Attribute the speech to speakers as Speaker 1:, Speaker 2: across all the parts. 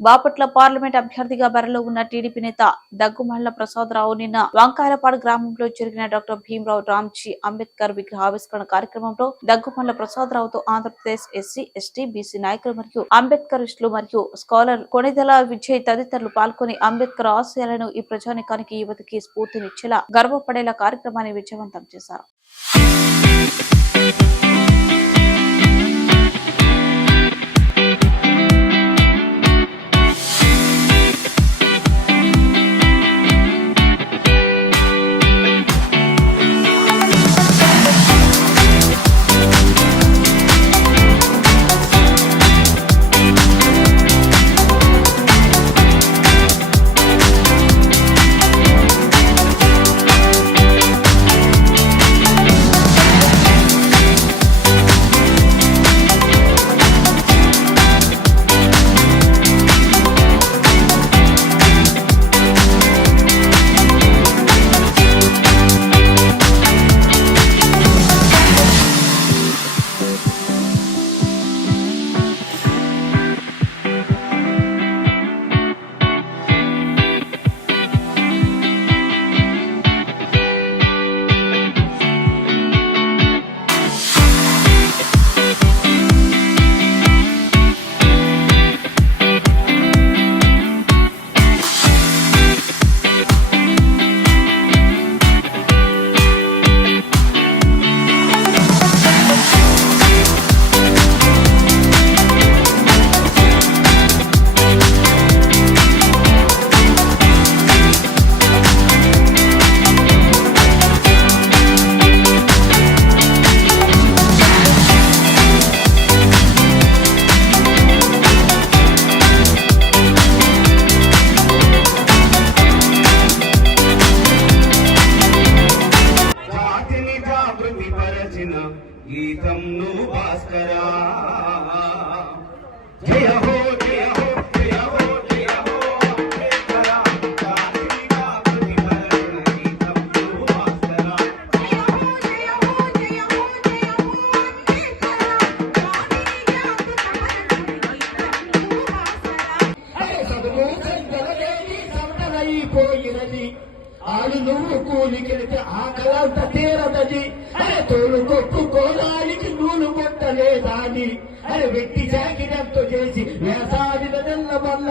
Speaker 1: Bapatla parliament అభ్యర్థిగా బరిలో ఉన్న టీడీపీ నేత దగ్గుమల్ల ప్రసాదరావు నిన్న వంకాయలపాడు గ్రామంలో జరిగిన డాక్టర్ భీమరావు రామ్జీ అంబేద్కర్ విగ్రహ ఆవిష్కరణ కార్యక్రమంలో దగ్గుమల్ల ప్రసాదరావుతో ఆంధ్రప్రదేశ్ ఎస్సీ ఎస్టీ బీసీ నాయకులు మరియు అంబేద్కరిస్టులు మరియు స్కాలర్ కొణిదెల విజయ్ తదితరులు పాల్గొని అంబేద్కర్ ఆశయాలను ఈ ప్రజానికానికి యువతకి స్ఫూర్తినిచ్చేలా గర్వపడేలా కార్యక్రమాన్ని విజయవంతం చేశారు.
Speaker 2: పరచిన గీతం నువ్వు భాస్కరా జయ హో జయ హో జయ హో జయ హో జాతిని జాగృతి పరచిన గీతం నువ్వు భాస్కరా.
Speaker 3: చదువు ఆకలంత తీరదది. అరే తోలు కొట్టుకోడానికి నూలు కొట్టలేదాని. అరే వెట్టి చాకినంతో చేసి వేసాడిన నెల్ల వల్ల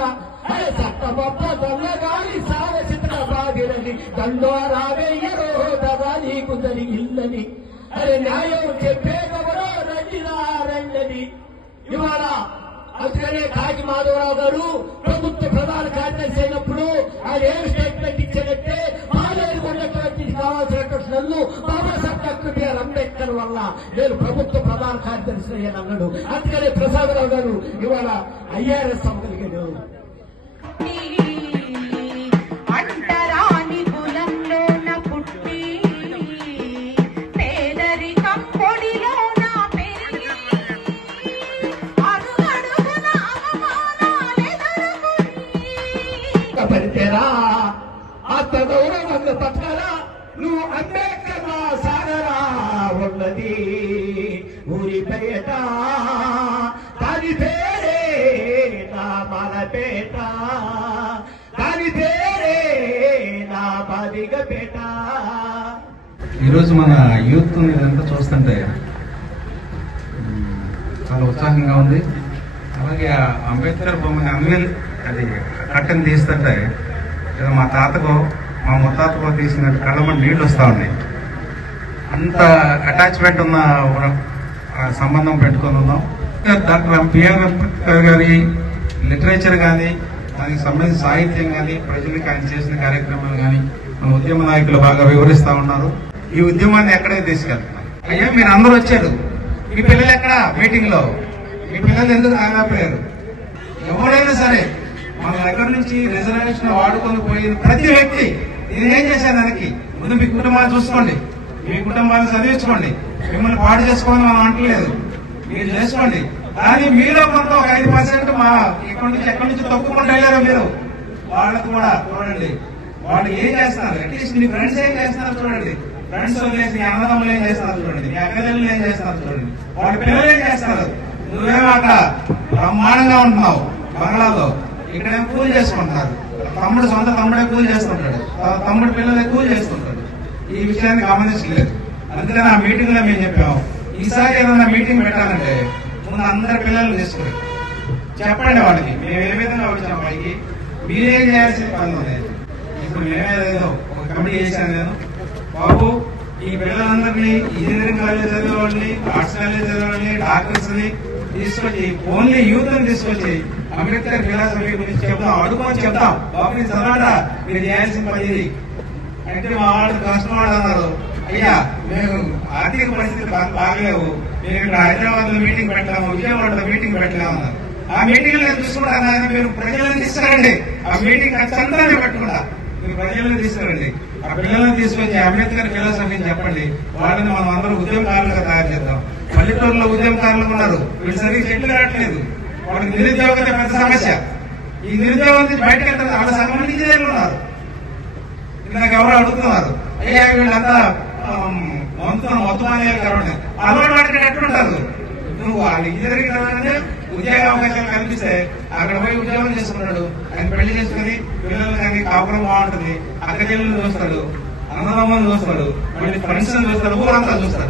Speaker 3: అరే చట్టబొప్ప దొల్లగాని సావచిత్ర సాగినది దండో రావేయరో దగా నీకు జరిగిందని అరే న్యాయం చెప్పేదెవరో రండిరా రండని ఇవాళ అందుకనే కాకి మాధవరావు గారు ప్రభుత్వ ప్రధాన కార్యదర్శి అయినప్పుడు ఆయన ఏం స్టేట్మెంట్ నన్ను బాబాసాహెబ్ డాక్టర్ బిఆర్ అంబేద్కర్ వల్ల నేను ప్రభుత్వ ప్రధాన కార్యదర్శి అయ్యాను అన్నాడు అందుకనే ప్రసాదరావు గారు ఇవాళ ఐఆర్ఎస్ అవ్వగలిగాడు.
Speaker 4: అంటరాని కులంలోన పుట్టి పేదరికం పొడిలోన
Speaker 3: నువ్వు అంబేద్కర్ నా సాగరా ఉన్నది ఊరి పేట. దాని పేరే నా మలపేట దాని పేరే నా బాదిగ పేట.
Speaker 5: ఈరోజు మన యూత్ ఇదంతా చూస్తుంటే చాలా ఉత్సాహంగా ఉంది. అలాగే అంబేద్కర్ బొమ్మని అన్ని అది కట్టని తీస్తుంటే ఏదో మా తాతకో మా ముత్తాతకో తీసిన కళ్ళమని నీళ్ళు వస్తూ ఉన్నాయి. అంత అటాచ్మెంట్ ఉన్న సంబంధం పెట్టుకొని ఉన్నాం. డాక్టర్ బిఆర్ అంబేద్కర్ గారి లిటరేచర్ కానీ దానికి సంబంధించిన సాహిత్యం కానీ ప్రజలకు ఆయన చేసిన కార్యక్రమాలు కానీ మన ఉద్యమ నాయకులు బాగా వివరిస్తూ ఉన్నారు. ఈ ఉద్యమాన్ని ఎక్కడికి తీసుకెళ్తున్నారు అయ్యా మీరు అందరూ వచ్చారు. మీ పిల్లలు ఎక్కడ? మీటింగ్లో మీ పిల్లలు ఎందుకు ఆగాపోయారు? ఎవరైనా సరే మన దగ్గర నుంచి రిజర్వేషన్ వాడుకొని పోయిన ప్రతి వ్యక్తి నేనేం చేశాను దానికి? ముందు మీ కుటుంబాన్ని చూసుకోండి. మీ కుటుంబాన్ని చదివించుకోండి. మిమ్మల్ని పాడు చేసుకోమని మనం అంటలేదు. మీరు చేసుకోండి. కానీ మీలో కొంత ఒక ఐదు పర్సెంట్ మా ఇక్కడి నుంచి ఎక్కడి నుంచి తప్పుకుంటూ వెళ్ళారో మీరు? వాళ్ళకు కూడా చూడండి. వాళ్ళు ఏం చేస్తున్నారు? అట్లీస్ట్ మీ ఫ్రెండ్స్ ఏం చేస్తున్నారు చూడండి. ఫ్రెండ్స్ వదిలేసి మీ అన్నదమ్ములు ఏం చేస్తున్నారు చూడండి. మీ అక్కదల్లు ఏం చేస్తున్నారు చూడండి. వాళ్ళ పిల్లలు ఏం చేస్తారు నువ్వేమాట బ్రహ్మాండంగా ఉంటున్నావు బంగ్లాలో. ఇక్కడేమో పూజ చేసుకుంటున్నారు? తమ్ముడు సొంత తమ్ముడే కూలి చేస్తుంటాడు. తమ్ముడు పిల్లలే కూలి చేస్తుంటాడు. ఈ విషయాన్ని గమనించలేదు. అందుకని ఆ మీటింగ్లో మేము చెప్పాము. ఈసారి ఏదైనా మీటింగ్ పెట్టాలంటే ముందు అందరి పిల్లలు తీసుకుని చెప్పండి వాళ్ళకి. మేము ఏ విధంగా వచ్చాం పైకి? మీరేం చేయాల్సిన పని ఉంది ఇప్పుడు మేమేదో ఒక కమిటీ చేశాను నేను. బాబు ఈ పిల్లలందరినీ ఇంజనీరింగ్ కాలేజ్ చదివే వాళ్ళని ఆర్ట్స్ కాలేజ్ చదివే వాళ్ళని డాక్టర్స్ని తీసుకొచ్చి ఓన్లీ యూత్ని తీసుకొచ్చి అంబేద్కర్ ఫిలాసఫీ గురించి చెప్తాం అడుగుమని చెప్తాం బాబు మీరు మీరు చేయాల్సిన పని అంటే మా వాళ్ళు కష్టపడు అన్నారు. అయ్యా మేము ఆర్థిక పరిస్థితి బాగలేవు. మేము ఇక్కడ హైదరాబాద్లో మీటింగ్ పెట్టాము విజయవాడలో మీటింగ్ పెట్టలేము ఆ మీటింగ్ నేను చూసుకుంటాను మీరు ప్రజలను తీసుకురండి. ఆ మీటింగ్ ఖచ్చితంగా పెట్టుకుంటా. మీరు ప్రజలను తీసుకురండి ఆ పిల్లల్ని తీసుకొచ్చి అంబేద్కర్ ఫిలాసఫీని చెప్పండి. వాళ్ళని మనం అందరూ ఉద్యమకారులుగా తయారు చేద్దాం. పల్లెటూరులో ఉద్యమకారులు ఉన్నారు. వీళ్ళు సరిగ్గా చెట్లు రావట్లేదు వాళ్ళకి నిరుద్యోగత పెద్ద సమస్య. ఈ నిరుద్యోగం నుంచి బయటకు వెళ్తారు వాళ్ళ సంబంధించి ఇంజనీర్లు ఉన్నారు. నాకు ఎవరు అడుగుతున్నారు. అయ్యా వీళ్ళంతా మొత్తం మొత్తం అనేది కాబట్టి అలవాటు వాడికి ఎట్లుంటారు? నువ్వు వాళ్ళు ఇంజనీరింగ్ చదవాలంటే ఉద్యోగ అవకాశాలు కల్పిస్తే అక్కడ పోయి ఉద్యోగం చేసుకున్నాడు. ఆయన పెళ్ళి చేసుకుని పిల్లలు కానీ కాపురం బాగుంటుంది. అక్క చెల్లెలు చూస్తాడు. అన్నదమ్మని చూస్తాడు. మళ్ళీ ఫ్రెండ్స్ చూస్తాడు. ఊరంతా చూస్తాడు.